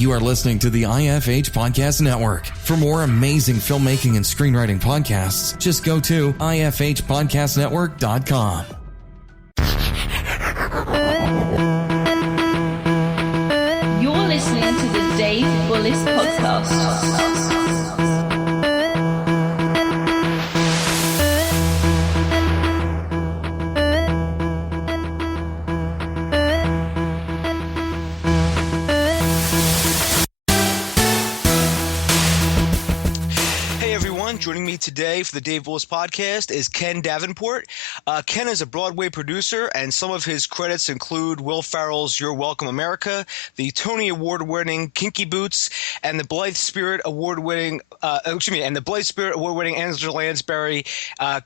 You are listening to the IFH Podcast Network. For more amazing filmmaking and screenwriting podcasts, just go to ifhpodcastnetwork.com. You're listening to the Dave Bullis Podcast. Joining me today for the Dave Bullis Podcast is Ken Davenport. Ken is a Broadway producer, and some of his credits include Will Ferrell's You're Welcome America, the Tony Award-winning Kinky Boots, and the Blythe Spirit Award-winning Angela Lansbury.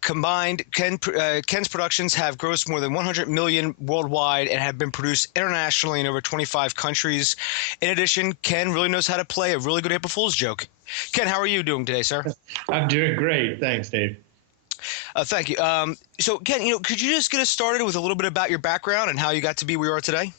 Combined, Ken's productions have grossed more than $100 million worldwide and have been produced internationally in over 25 countries. In addition, Ken really knows how to play a really good April Fool's joke. Ken, how are you doing today, sir? I'm doing great. Thanks, Dave. Thank you. So, Ken, could you just get us started with a little bit about your background and how you got to be where you are today?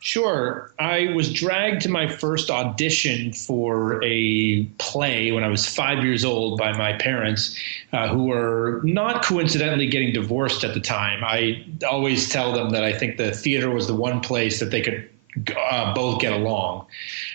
Sure. I was dragged to my first audition for a play when I was 5 years old by my parents, who were not coincidentally getting divorced at the time. I always tell them that I think the theater was the one place that they could both get along.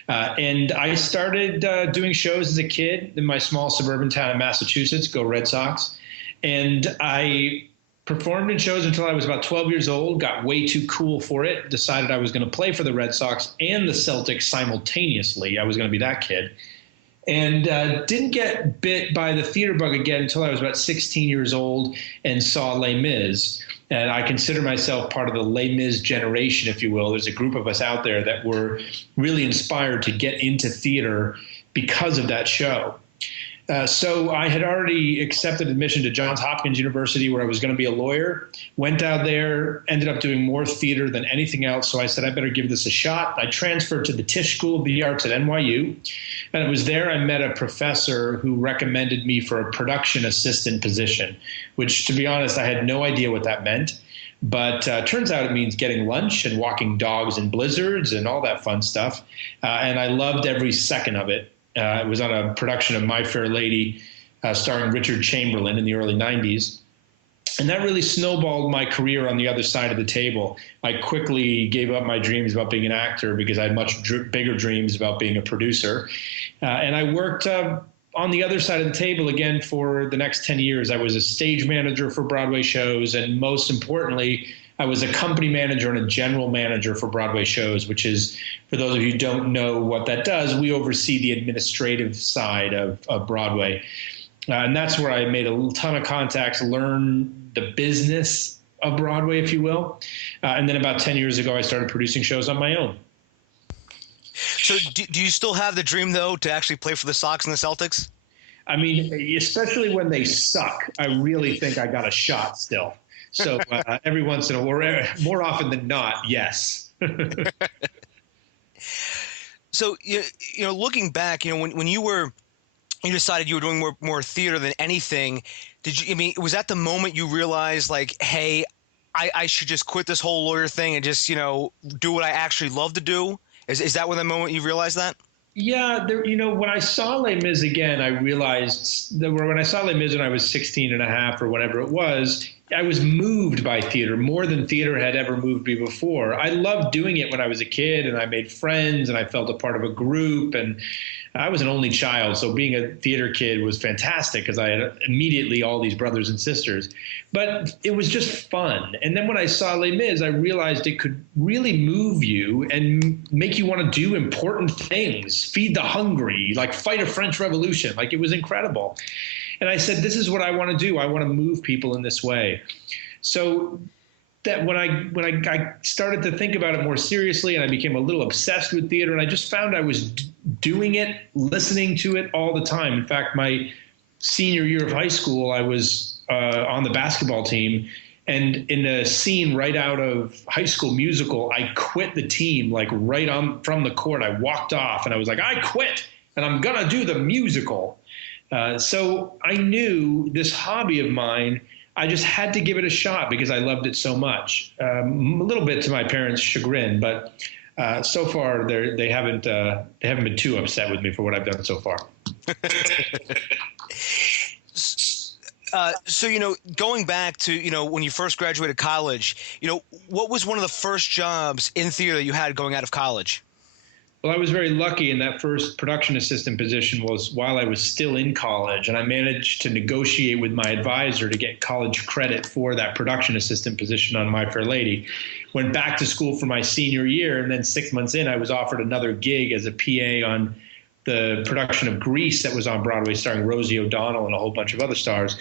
And I started doing shows as a kid in my small suburban town in Massachusetts, go Red Sox. And I performed in shows until I was about 12 years old, got way too cool for it, decided I was going to play for the Red Sox and the Celtics simultaneously. I was going to be that kid. And didn't get bit by the theater bug again until I was about 16 years old and saw Les Mis. And I consider myself part of the Les Mis generation, if you will. There's a group of us out there that were really inspired to get into theater because of that show. So I had already accepted admission to Johns Hopkins University, where I was going to be a lawyer, went out there, ended up doing more theater than anything else. So I said, I better give this a shot. I transferred to the Tisch School of the Arts at NYU. And it was there I met a professor who recommended me for a production assistant position, which, to be honest, I had no idea what that meant. But turns out it means getting lunch and walking dogs in blizzards and all that fun stuff. And I loved every second of it. It was on a production of My Fair Lady, starring Richard Chamberlain in the early 90s. And that really snowballed my career on the other side of the table. I quickly gave up my dreams about being an actor because I had much bigger dreams about being a producer. And I worked on the other side of the table again for the next 10 years. I was a stage manager for Broadway shows, and most importantly, I was a company manager and a general manager for Broadway shows, which is, for those of you who don't know what that does, we oversee the administrative side of Broadway. And that's where I made a ton of contacts, learned the business of Broadway, if you will. And then about 10 years ago, I started producing shows on my own. So do you still have the dream, though, to actually play for the Sox and the Celtics? I mean, especially when they suck, I really think I got a shot still. So every once in a while, more often than not, yes. So, looking back, when you decided you were doing more theater than anything, was that the moment you realized, like, hey, I should just quit this whole lawyer thing and just, do what I actually love to do? Is that when the moment you realized that? Yeah, when I saw Les Mis again, I realized that when I saw Les Mis when I was 16 and a half or whatever it was, I was moved by theater more than theater had ever moved me before. I loved doing it when I was a kid, and I made friends, and I felt a part of a group, and I was an only child, so being a theater kid was fantastic because I had immediately all these brothers and sisters. But it was just fun. And then when I saw Les Mis, I realized it could really move you and make you want to do important things, feed the hungry, like fight a French Revolution. Like, it was incredible. And I said, this is what I want to do. I want to move people in this way. So that when I started to think about it more seriously, and I became a little obsessed with theater, and I just found I was doing it, listening to it all the time. In fact, my senior year of high school, I was on the basketball team, and in a scene right out of High School Musical, I quit the team, like right on from the court. I walked off, and I was like, I quit, and I'm gonna do the musical. So I knew this hobby of mine, I just had to give it a shot because I loved it so much. A little bit to my parents' chagrin, but So far, they haven't been too upset with me for what I've done so far. So, going back to, when you first graduated college, what was one of the first jobs in theater you had going out of college? Well, I was very lucky in that first production assistant position was while I was still in college, and I managed to negotiate with my advisor to get college credit for that production assistant position on My Fair Lady. Went back to school for my senior year, and then 6 months in, I was offered another gig as a PA on the production of Grease that was on Broadway, starring Rosie O'Donnell and a whole bunch of other stars.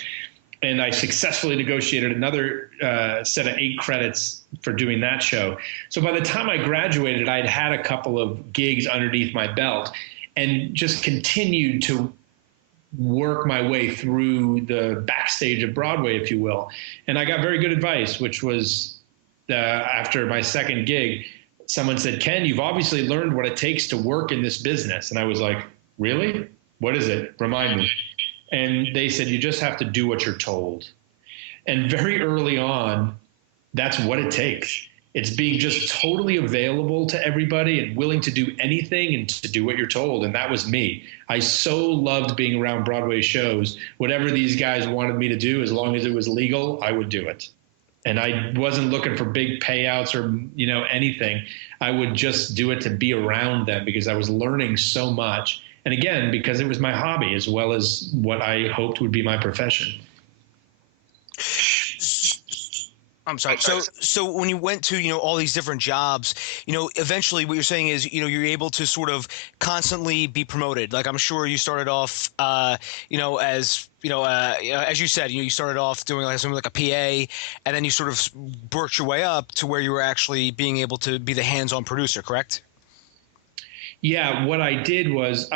And I successfully negotiated another set of 8 credits for doing that show. So by the time I graduated, I'd had a couple of gigs underneath my belt and just continued to work my way through the backstage of Broadway, if you will. And I got very good advice, which was after my second gig, someone said, "Ken, you've obviously learned what it takes to work in this business." And I was like, "Really? What is it? Remind me." And they said, "You just have to do what you're told." And very early on, that's what it takes. It's being just totally available to everybody and willing to do anything and to do what you're told. And that was me. I so loved being around Broadway shows. Whatever these guys wanted me to do, as long as it was legal, I would do it. And I wasn't looking for big payouts or, anything. I would just do it to be around them because I was learning so much. And again, because it was my hobby as well as what I hoped would be my profession. I'm sorry. So when you went to, all these different jobs, eventually what you're saying is, you're able to sort of constantly be promoted. Like, I'm sure you started off, as you said, you started off doing something like a PA, and then you sort of worked your way up to where you were actually being able to be the hands-on producer, correct? Yeah, what I did was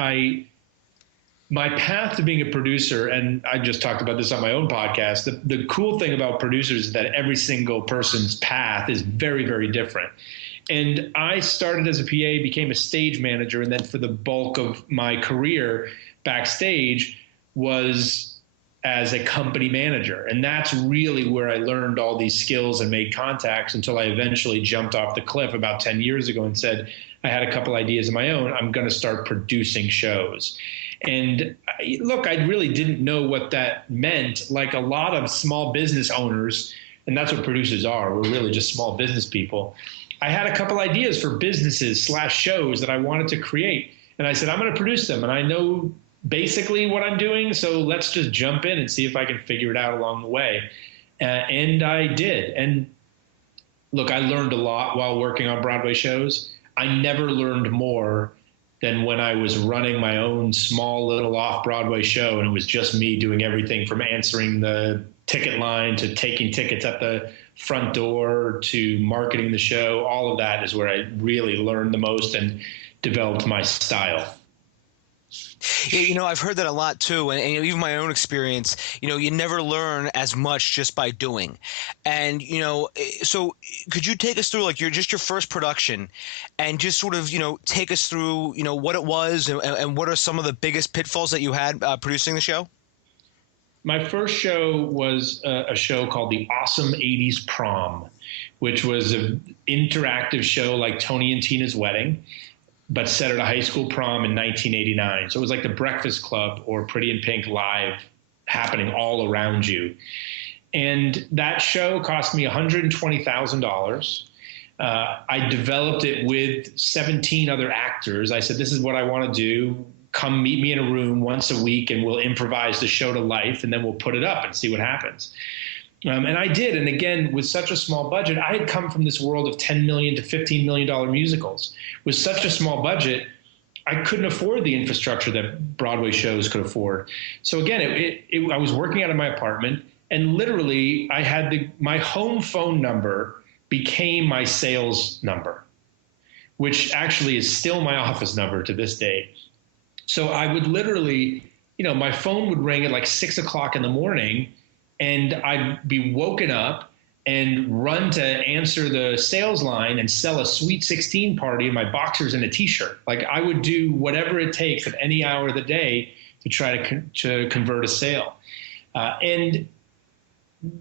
my path to being a producer, and I just talked about this on my own podcast, the cool thing about producers is that every single person's path is very, very different. And I started as a PA, became a stage manager, and then for the bulk of my career backstage was as a company manager. And that's really where I learned all these skills and made contacts until I eventually jumped off the cliff about 10 years ago and said, I had a couple ideas of my own. I'm going to start producing shows. And look, I really didn't know what that meant. Like a lot of small business owners, and that's what producers are. We're really just small business people. I had a couple ideas for businesses / shows that I wanted to create. And I said, I'm going to produce them. And I know basically what I'm doing. So let's just jump in and see if I can figure it out along the way. And I did. And look, I learned a lot while working on Broadway shows. I never learned more than when I was running my own small little off-Broadway show, and it was just me doing everything from answering the ticket line to taking tickets at the front door to marketing the show. All of that is where I really learned the most and developed my style. Yeah, I've heard that a lot too, and even my own experience. You never learn as much just by doing, and so could you take us through like your first production, and just sort of take us through what it was and what are some of the biggest pitfalls that you had producing the show? My first show was a show called The Awesome 80s Prom, which was an interactive show like Tony and Tina's Wedding, but set at a high school prom in 1989. So it was like the Breakfast Club or Pretty in Pink live happening all around you. And that show cost me $120,000. I developed it with 17 other actors. I said, this is what I want to do. Come meet me in a room once a week and we'll improvise the show to life and then we'll put it up and see what happens. And I did. And again, with such a small budget, I had come from this world of $10 million to $15 million musicals. With such a small budget, I couldn't afford the infrastructure that Broadway shows could afford. So again, I was working out of my apartment, and literally I had my home phone number became my sales number, which actually is still my office number to this day. So I would literally, my phone would ring at like 6 o'clock in the morning, and I'd be woken up and run to answer the sales line and sell a Sweet 16 party in my boxers and a T-shirt. Like I would do whatever it takes at any hour of the day to try to convert a sale. And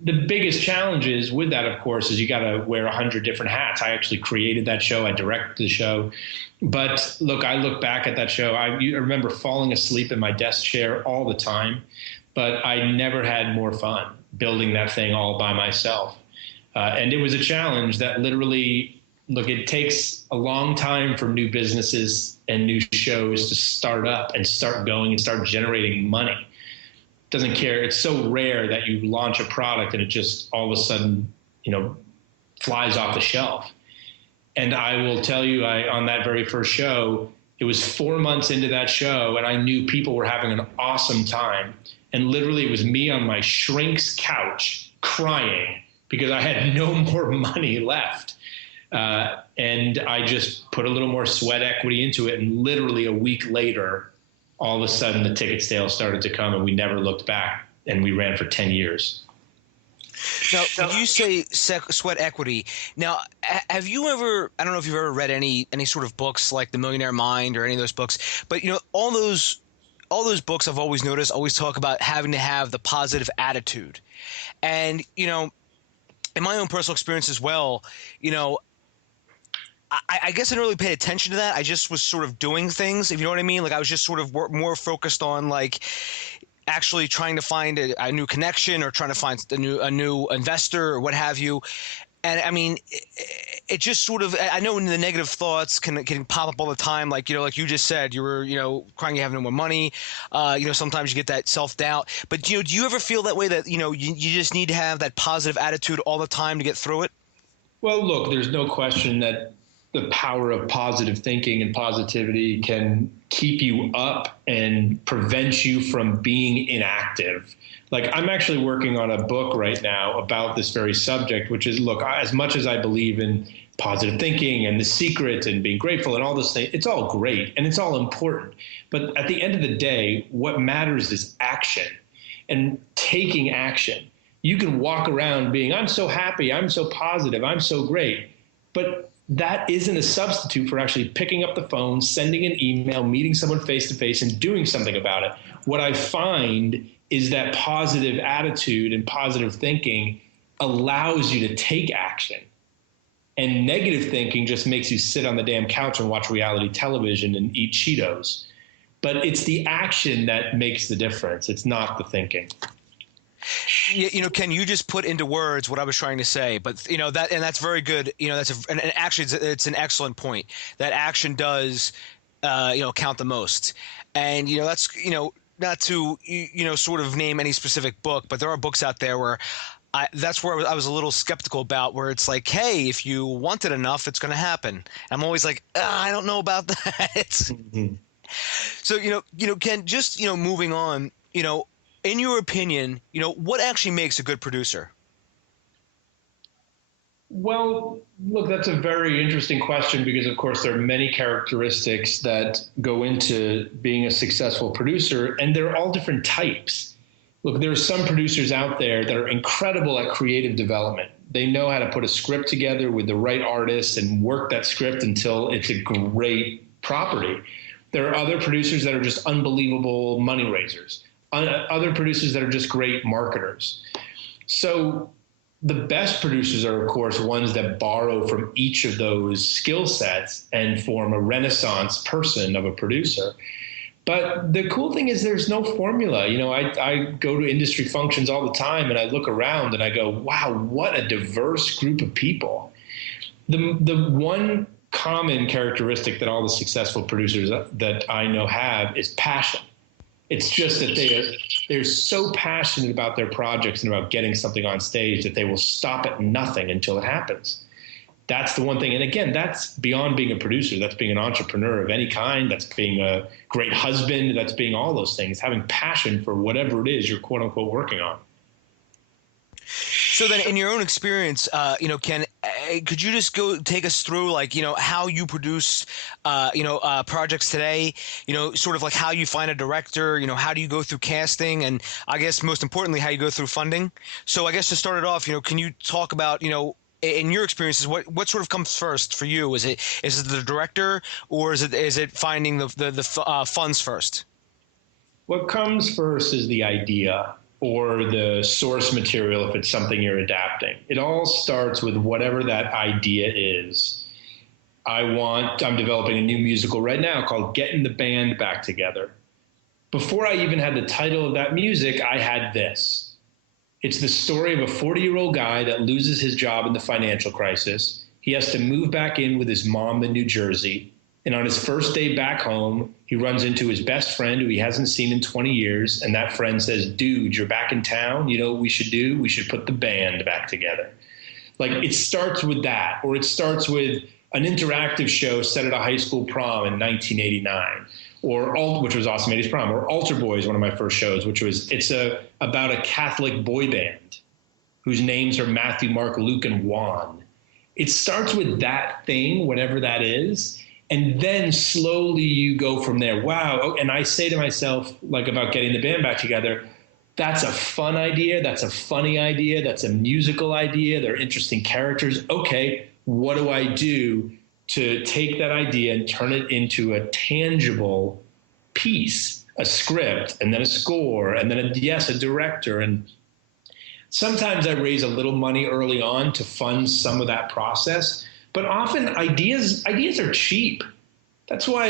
the biggest challenges with that, of course, is you got to wear 100 different hats. I actually created that show. I directed the show. But look, I look back at that show. I remember falling asleep in my desk chair all the time, but I never had more fun building that thing all by myself. And it was a challenge that literally, look, it takes a long time for new businesses and new shows to start up and start going and start generating money. Doesn't care. It's so rare that you launch a product and it just all of a sudden, flies off the shelf. And I will tell you, on that very first show, it was 4 months into that show, and I knew people were having an awesome time. And literally, it was me on my shrink's couch crying because I had no more money left. And I just put a little more sweat equity into it. And literally a week later, all of a sudden the ticket sales started to come, and we never looked back, and we ran for 10 years. Now, when you say sweat equity, now, have you ever, I don't know if you've ever read any sort of books like The Millionaire Mind or any of those books, but, all those books I've always noticed always talk about having to have the positive attitude. And, in my own personal experience as well, I guess I didn't really pay attention to that. I just was sort of doing things, if you know what I mean. Like I was just sort of more focused on like actually trying to find a new connection or trying to find a new investor or what have you. And I mean, it just sort of, I know the negative thoughts can pop up all the time. Like, like you just said, you were, crying you have no more money. Sometimes you get that self-doubt. But, do you ever feel that way that, you just need to have that positive attitude all the time to get through it? Well, look, there's no question that the power of positive thinking and positivity can keep you up and prevent you from being inactive. Like I'm actually working on a book right now about this very subject, which is, look, as much as I believe in positive thinking and The Secret and being grateful and all those things, it's all great and it's all important. But at the end of the day, what matters is action and taking action. You can walk around being, I'm so happy, I'm so positive, I'm so great. But that isn't a substitute for actually picking up the phone, sending an email, meeting someone face to face and doing something about it. What I find is that positive attitude and positive thinking allows you to take action. And negative thinking just makes you sit on the damn couch and watch reality television and eat Cheetos. But it's the action that makes the difference. It's not the thinking. Ken, you just put into words what I was trying to say, but that's very good. And actually it's an excellent point. That action does, count the most. And, that's, not to, sort of name any specific book, but there are books out there where that's where I was a little skeptical about, where it's like, hey, if you want it enough, it's going to happen. I'm always like, I don't know about that. Mm-hmm. So, Ken, just, moving on, in your opinion, what actually makes a good producer? Well, look, that's a very interesting question because, of course, there are many characteristics that go into being a successful producer, and they're all different types. Look, there are some producers out there that are incredible at creative development. They know how to put a script together with the right artists and work that script until it's a great property. There are other producers that are just unbelievable money raisers. Other producers that are just great marketers. So the best producers are, of course, ones that borrow from each of those skill sets and form a renaissance person of a producer. But the cool thing is there's no formula. I go to industry functions all the time and I look around and I go, wow, what a diverse group of people. The one common characteristic that all the successful producers that I know have is passion. It's just that they're so passionate about their projects and about getting something on stage that they will stop at nothing until it happens. That's the one thing. And again, that's beyond being a producer. That's being an entrepreneur of any kind. That's being a great husband. That's being all those things, having passion for whatever it is you're quote unquote working on. So then in your own experience, Ken, could you just take us through how you produce, projects today, sort of like how you find a director, how do you go through casting, and I guess most importantly, how you go through funding? So I guess to start it off, can you talk about, in your experiences, what sort of comes first for you? Is it the director, or is it finding the funds first? What comes first is the idea. or the source material if it's something you're adapting. It all starts with whatever that idea is. I'm developing a new musical right now called Getting the Band Back Together. Before I even had the title of that music, I had this. It's the story of a 40-year-old guy that loses his job in the financial crisis. He has to move back in with his mom in New Jersey. And on his first day back home, he runs into his best friend who he hasn't seen in 20 years. And that friend says, dude, you're back in town. You know what we should do? We should put the band back together. Like, it starts with that, or it starts with an interactive show set at a high school prom in 1989, which was Awesome 80s Prom, or Altar Boys, one of my first shows, about a Catholic boy band whose names are Matthew, Mark, Luke, and Juan. It starts with that thing, whatever that is, and then slowly you go from there. Wow. And I say to myself, like, about getting the band back together, that's a fun idea. That's a funny idea. That's a musical idea. They're interesting characters. Okay, what do I do to take that idea and turn it into a tangible piece, a script, and then a score, and then a director. And sometimes I raise a little money early on to fund some of that process, but often ideas are cheap. That's why,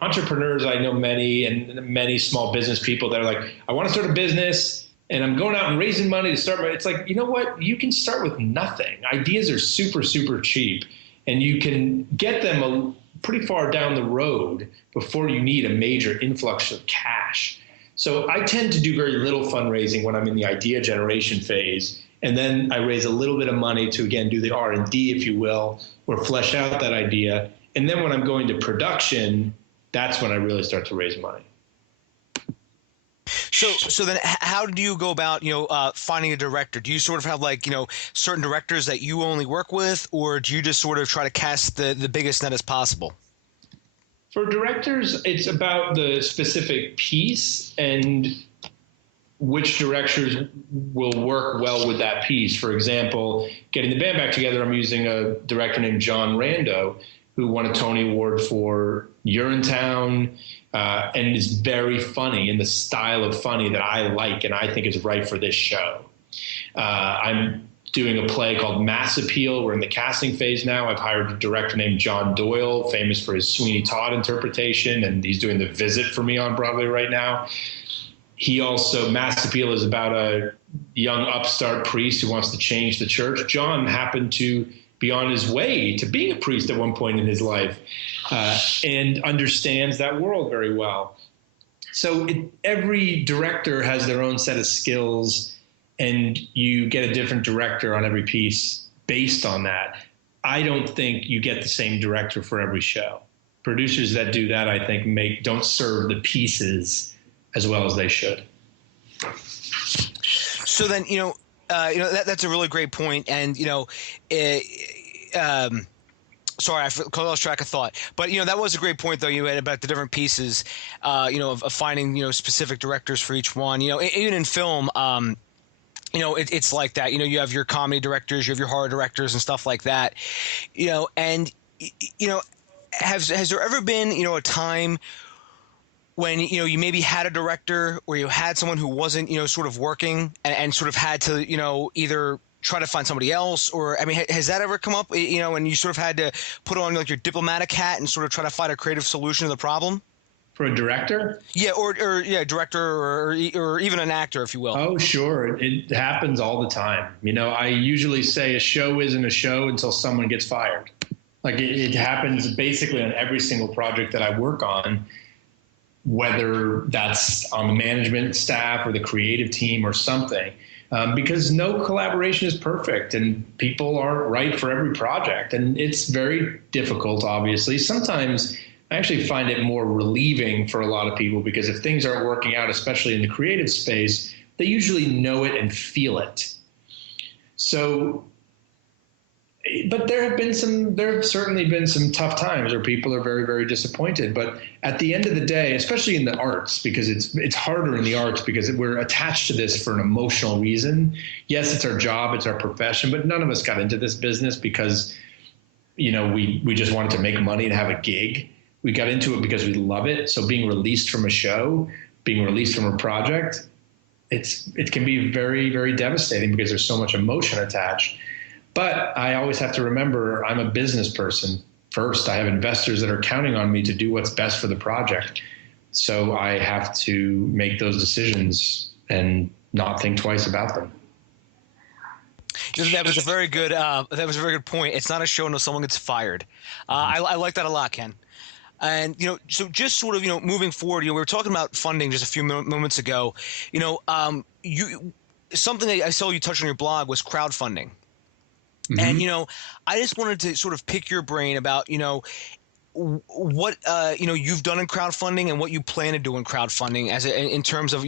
entrepreneurs, I know many small business people that are like, I want to start a business and I'm going out and raising money to start. It's like, you know what? You can start with nothing. Ideas are super, super cheap, and you can get them pretty far down the road before you need a major influx of cash. So I tend to do very little fundraising when I'm in the idea generation phase. And then I raise a little bit of money to, again, do the R&D, if you will, or flesh out that idea. And then when I'm going to production, that's when I really start to raise money. So then how do you go about, finding a director? Do you sort of have certain directors that you only work with, or do you just sort of try to cast the biggest net as possible? For directors, it's about the specific piece and which directors will work well with that piece. For example, Getting the Band Back Together, I'm using a director named John Rando, who won a Tony Award for Urinetown, and is very funny in the style of funny that I like and I think is right for this show. I'm doing a play called Mass Appeal. We're in the casting phase now. I've hired a director named John Doyle, famous for his Sweeney Todd interpretation, and he's doing The Visit for me on Broadway right now. Mass Appeal is about a young upstart priest who wants to change the church. John happened to be on his way to being a priest at one point in his life, and understands that world very well. So every director has their own set of skills, and you get a different director on every piece based on that. I don't think you get the same director for every show. Producers that do that, I think, don't serve the pieces as well as they should. So then, that's a really great point. And, sorry, I lost track of thought. But, that was a great point, though, you had about the different pieces, of finding, specific directors for each one. Even in film, it's like that. You have your comedy directors, you have your horror directors and stuff like that. And, has there ever been, a time when, you maybe had a director or you had someone who wasn't, sort of working and sort of had to, either try to find somebody else, or, has that ever come up, and you sort of had to put on your diplomatic hat and sort of try to find a creative solution to the problem? For a director? Yeah, or director or even an actor, if you will. Oh, sure. It happens all the time. I usually say a show isn't a show until someone gets fired. Like it happens basically on every single project that I work on, whether that's on the management staff or the creative team or something, because no collaboration is perfect and people aren't right for every project. And it's very difficult, obviously. Sometimes I actually find it more relieving for a lot of people, because if things aren't working out, especially in the creative space, they usually know it and feel it. So, but there have certainly been some tough times where people are very, very disappointed. But at the end of the day, especially in the arts, because it's harder in the arts because we're attached to this for an emotional reason. Yes, it's our job, it's our profession, but none of us got into this business because, we just wanted to make money and have a gig. We got into it because we love it. So being released from a show, being released from a project, it can be very, very devastating because there's so much emotion attached. But I always have to remember I'm a business person first. I have investors that are counting on me to do what's best for the project. So I have to make those decisions and not think twice about them. That was a very good. That was a very good point. It's not a show until someone gets fired. I like that a lot, Ken. And so just sort of moving forward, we were talking about funding just a few moments ago. Something that I saw you touch on your blog was crowdfunding. Mm-hmm. And I just wanted to sort of pick your brain about what you've done in crowdfunding and what you plan to do in crowdfunding in terms of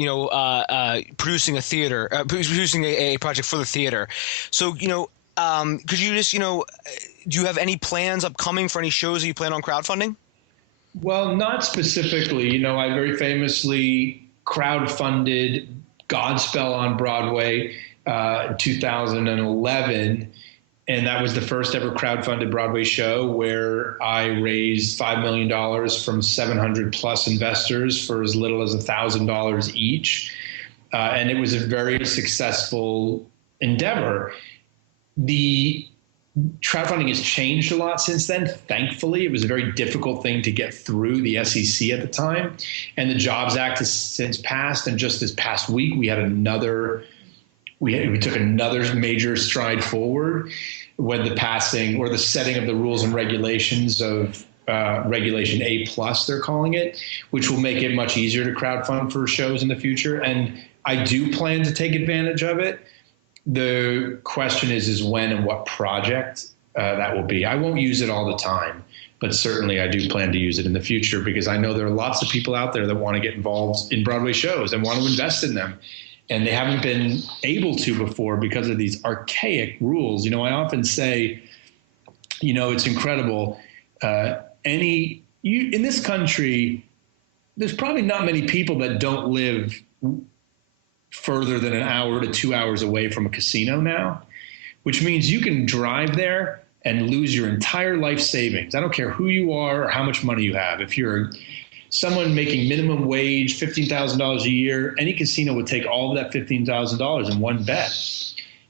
producing a project for the theater. So could you just do you have any plans upcoming for any shows that you plan on crowdfunding? Well, not specifically. I very famously crowdfunded Godspell on Broadway in 2011. And that was the first ever crowdfunded Broadway show where I raised $5 million from 700 plus investors for as little as $1,000 each. And it was a very successful endeavor. The crowdfunding has changed a lot since then. Thankfully, it was a very difficult thing to get through the SEC at the time. And the Jobs Act has since passed. And just this past week, we took another major stride forward when the passing or the setting of the rules and regulations of Regulation A+, they're calling it, which will make it much easier to crowdfund for shows in the future. And I do plan to take advantage of it. The question is when and what project that will be. I won't use it all the time, but certainly I do plan to use it in the future because I know there are lots of people out there that want to get involved in Broadway shows and want to invest in them. And they haven't been able to before because of these archaic rules. I often say, it's incredible. In this country, there's probably not many people that don't live further than an hour to 2 hours away from a casino now, which means you can drive there and lose your entire life savings. I don't care who you are or how much money you have. If you're someone making minimum wage, $15,000 a year, any casino would take all of that $15,000 in one bet.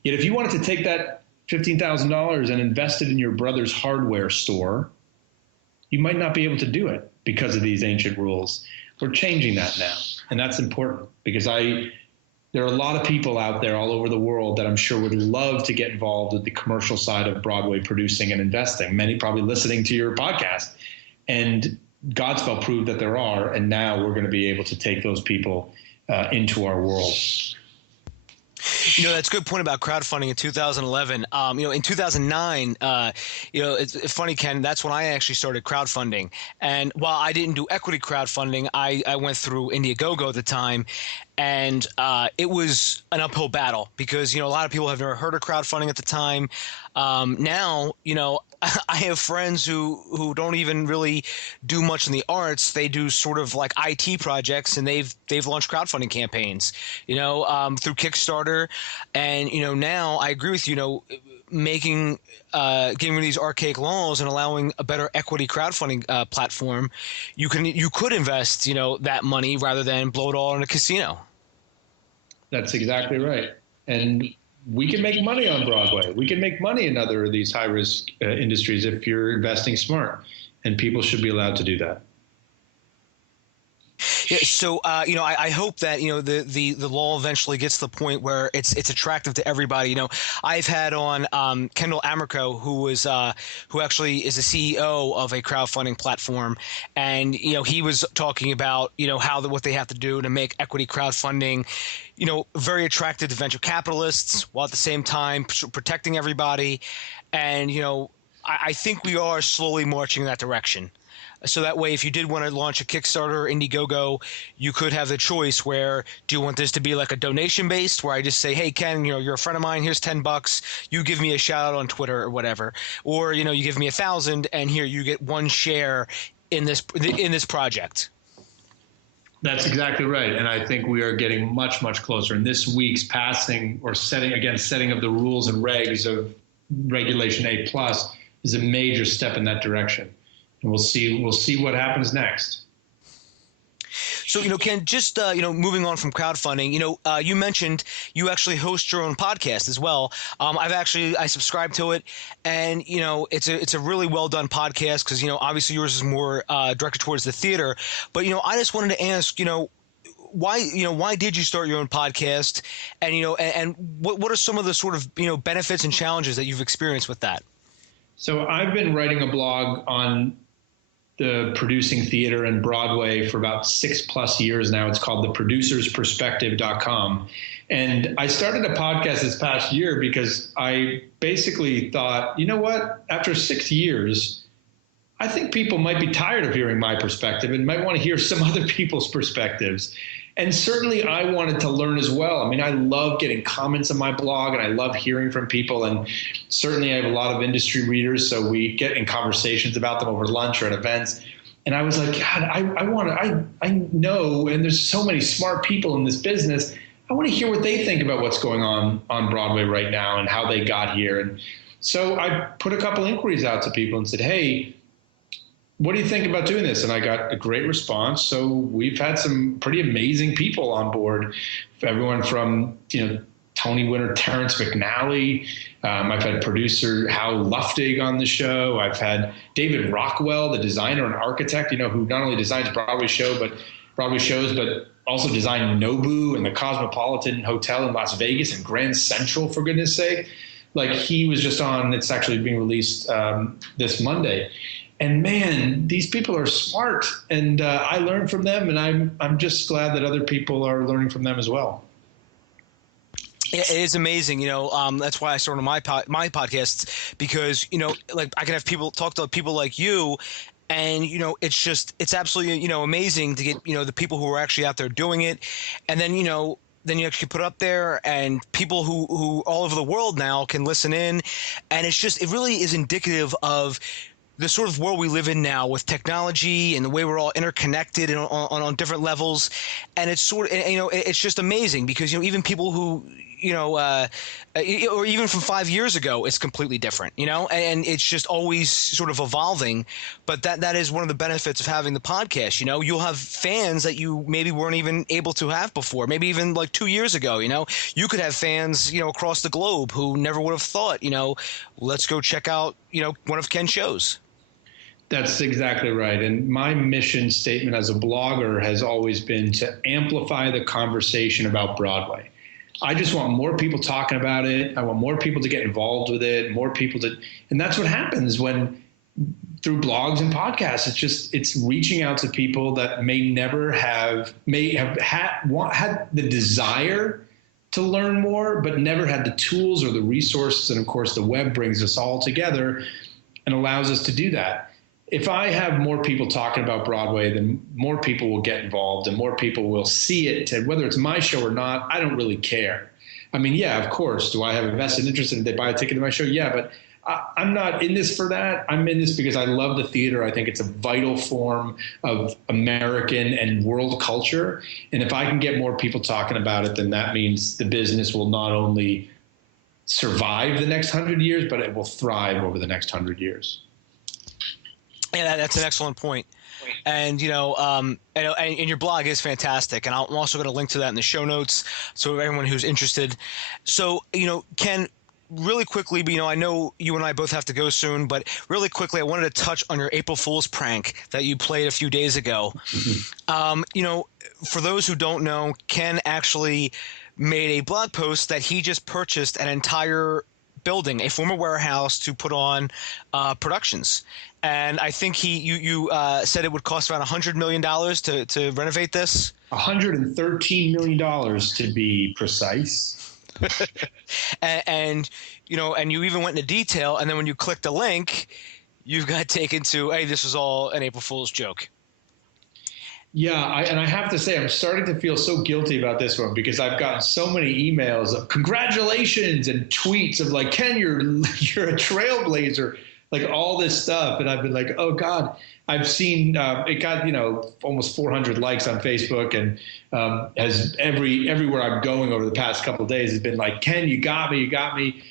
Yet if you wanted to take that $15,000 and invest it in your brother's hardware store, you might not be able to do it because of these ancient rules. We're changing that now, and that's important because there are a lot of people out there all over the world that I'm sure would love to get involved with the commercial side of Broadway producing and investing, many probably listening to your podcast. And Godspell proved that there are, and now we're going to be able to take those people into our world. That's a good point about crowdfunding in 2011. In 2009, it's funny, Ken, that's when I actually started crowdfunding. And while I didn't do equity crowdfunding, I went through Indiegogo at the time. And it was an uphill battle because, a lot of people have never heard of crowdfunding at the time. Now, I have friends who don't even really do much in the arts. They do sort of like IT projects, and they've launched crowdfunding campaigns, through Kickstarter. And, now I agree with you, getting rid of these archaic laws and allowing a better equity crowdfunding platform, you could invest, that money rather than blow it all in a casino. That's exactly right. And we can make money on Broadway. We can make money in other of these high-risk industries if you're investing smart, and people should be allowed to do that. Yeah, so I hope that the law eventually gets to the point where it's attractive to everybody. I've had on Kendall Amerco, who actually is the CEO of a crowdfunding platform, and he was talking about what they have to do to make equity crowdfunding very attractive to venture capitalists while at the same time protecting everybody. And I think we are slowly marching in that direction. So that way, if you did want to launch a Kickstarter or Indiegogo, you could have the choice where, do you want this to be like a donation based where I just say, hey, Ken, you're a friend of mine, here's $10, you give me a shout out on Twitter or whatever. Or, you give me 1,000 and here you get one share in this project. That's exactly right. And I think we are getting much, much closer. And this week's passing or setting of the rules and regs of Regulation A+ is a major step in that direction. And we'll see what happens next. So, Ken, just, moving on from crowdfunding, you mentioned you actually host your own podcast as well. I subscribe to it, and, it's a really well done podcast because, obviously yours is more directed towards the theater. But, I just wanted to ask, why did you start your own podcast? And, and what are some of the sort of, benefits and challenges that you've experienced with that? So I've been writing a blog on the producing theater and Broadway for about 6+ years now. It's called theproducersperspective.com. And I started a podcast this past year because I basically thought, you know what, after 6 years, I think people might be tired of hearing my perspective and might want to hear some other people's perspectives. And certainly I wanted to learn as well. I mean, I love getting comments on my blog and I love hearing from people. And certainly I have a lot of industry readers, so we get in conversations about them over lunch or at events. And I was like, God, I know, and there's so many smart people in this business. I want to hear what they think about what's going on Broadway right now and how they got here. And so I put a couple inquiries out to people and said, hey, what do you think about doing this? And I got a great response. So we've had some pretty amazing people on board, everyone from, Tony winner Terrence McNally. I've had producer Hal Luftig on the show. I've had David Rockwell, the designer and architect, who not only designs Broadway shows, but also designed Nobu and the Cosmopolitan Hotel in Las Vegas and Grand Central, for goodness sake. Like, he was just on, it's actually being released this Monday. And man, these people are smart, and I learn from them, and I'm just glad that other people are learning from them as well. It is amazing, that's why I started my podcasts, because, like, I can have people talk to people like you, and, it's absolutely, amazing to get, the people who are actually out there doing it. And then, then you actually put it up there, and people who all over the world now can listen in. And it really is indicative of the sort of world we live in now with technology and the way we're all interconnected and on different levels. And it's it's just amazing because, even people who, or even from 5 years ago, it's completely different, and it's just always sort of evolving. But that is one of the benefits of having the podcast. You'll have fans that you maybe weren't even able to have before, maybe even like 2 years ago. You could have fans, across the globe who never would have thought, let's go check out, one of Ken's shows. That's exactly right. And my mission statement as a blogger has always been to amplify the conversation about Broadway. I just want more people talking about it. I want more people to get involved with it, and that's what happens when through blogs and podcasts. It's reaching out to people that may have had the desire to learn more, but never had the tools or the resources. And of course, the web brings us all together and allows us to do that. If I have more people talking about Broadway, then more people will get involved and more people will see it. Whether it's my show or not, I don't really care. I mean, yeah, of course. Do I have a vested interest in if they buy a ticket to my show? Yeah, but I'm not in this for that. I'm in this because I love the theater. I think it's a vital form of American and world culture. And if I can get more people talking about it, then that means the business will not only survive the next 100 years, but it will thrive over the next 100 years. Yeah, that's an excellent point. And, and your blog is fantastic. And I'm also going to link to that in the show notes. So everyone who's interested. So, Ken, really quickly, I know you and I both have to go soon, but really quickly, I wanted to touch on your April Fool's prank that you played a few days ago. Mm-hmm. For those who don't know, Ken actually made a blog post that he just purchased an entire building, a former warehouse, to put on productions. And I think you said it would cost around $100 million to renovate this. $113 million to be precise. and you even went into detail. And then when you click the link, you got taken to, hey, this is all an April Fool's joke. Yeah, and I have to say, I'm starting to feel so guilty about this one because I've gotten so many emails of congratulations and tweets of like, Ken, you're a trailblazer, like all this stuff. And I've been like, oh God, I've seen it got, almost 400 likes on Facebook, and has everywhere I'm going over the past couple of days has been like, Ken, you got me.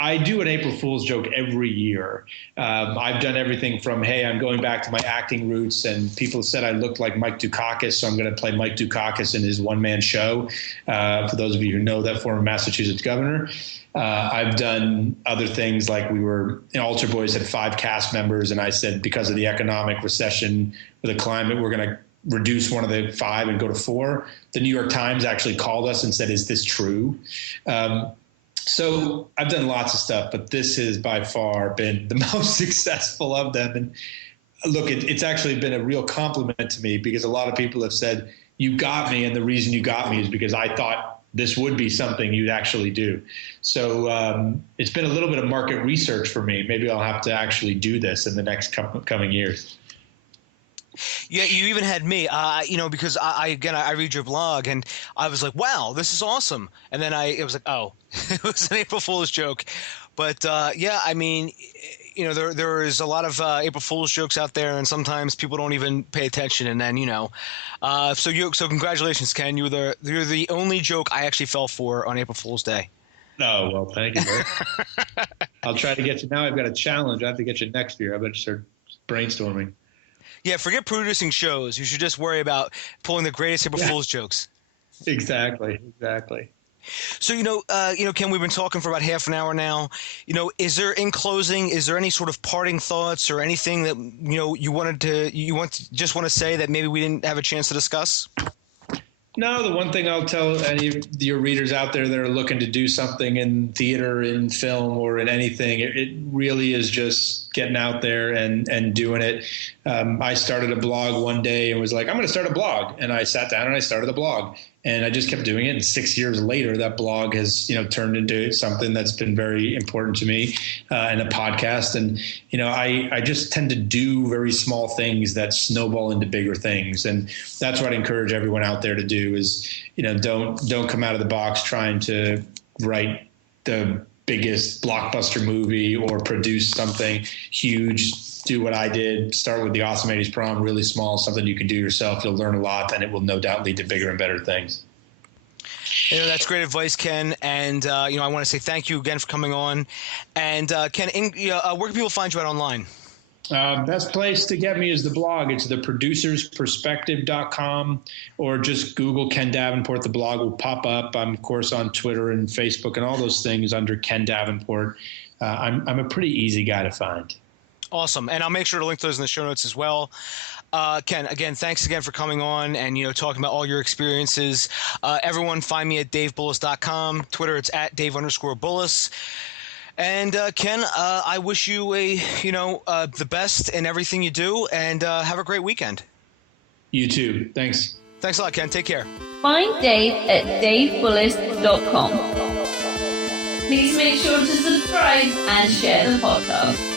I do an April Fool's joke every year. I've done everything from, hey, I'm going back to my acting roots, and people said I looked like Mike Dukakis, so I'm going to play Mike Dukakis in his one-man show, for those of you who know that former Massachusetts governor. I've done other things like Altar Boys had 5 cast members, and I said because of the economic recession with the climate, we're going to reduce one of the 5 and go to 4. The New York Times actually called us and said, is this true? So I've done lots of stuff, but this has by far been the most successful of them. And look, it's actually been a real compliment to me, because a lot of people have said, you got me, and the reason you got me is because I thought this would be something you'd actually do. So it's been a little bit of market research for me. Maybe I'll have to actually do this in the next coming years. Yeah, you even had me, because I read your blog and I was like, wow, this is awesome. And then it was like, oh, it was an April Fool's joke. But yeah, I mean, there is a lot of April Fool's jokes out there, and sometimes people don't even pay attention. And then, so congratulations, Ken. You're the only joke I actually fell for on April Fool's Day. Oh, well, thank you, bro. I'll try to get you. Now I've got a challenge. I have to get you next year. I better start brainstorming. Yeah, forget producing shows. You should just worry about pulling the greatest April Fool's jokes. Exactly. So, Ken, we've been talking for about half an hour now. Is there any sort of parting thoughts or anything that, you want to say that maybe we didn't have a chance to discuss? No, the one thing I'll tell any of your readers out there that are looking to do something in theater, in film, or in anything, it really is just getting out there and doing it. I started a blog one day and was like, I'm going to start a blog. And I sat down and I started a blog. And I just kept doing it. And 6 years later, that blog has, turned into something that's been very important to me, and a podcast. And, I just tend to do very small things that snowball into bigger things. And that's what I encourage everyone out there to do is, don't come out of the box trying to write the biggest blockbuster movie or produce something huge. Do what I did. Start with the Awesome 80s Prom, really small, something you can do yourself. You'll learn a lot, and it will no doubt lead to bigger and better things. That's great advice, Ken. And, I want to say thank you again for coming on. And, Ken, where can people find you at online? Best place to get me is the blog. It's theproducersperspective.com, or just Google Ken Davenport. The blog will pop up. I'm, of course, on Twitter and Facebook and all those things under Ken Davenport. I'm a pretty easy guy to find. Awesome. And I'll make sure to link those in the show notes as well. Ken, again, thanks again for coming on and, talking about all your experiences. Everyone find me at davebullis.com. Twitter, it's at Dave_Bullis. And, Ken, I wish you the best in everything you do, and have a great weekend. You too. Thanks. Thanks a lot, Ken. Take care. Find Dave at davebullis.com. Please make sure to subscribe and share the podcast.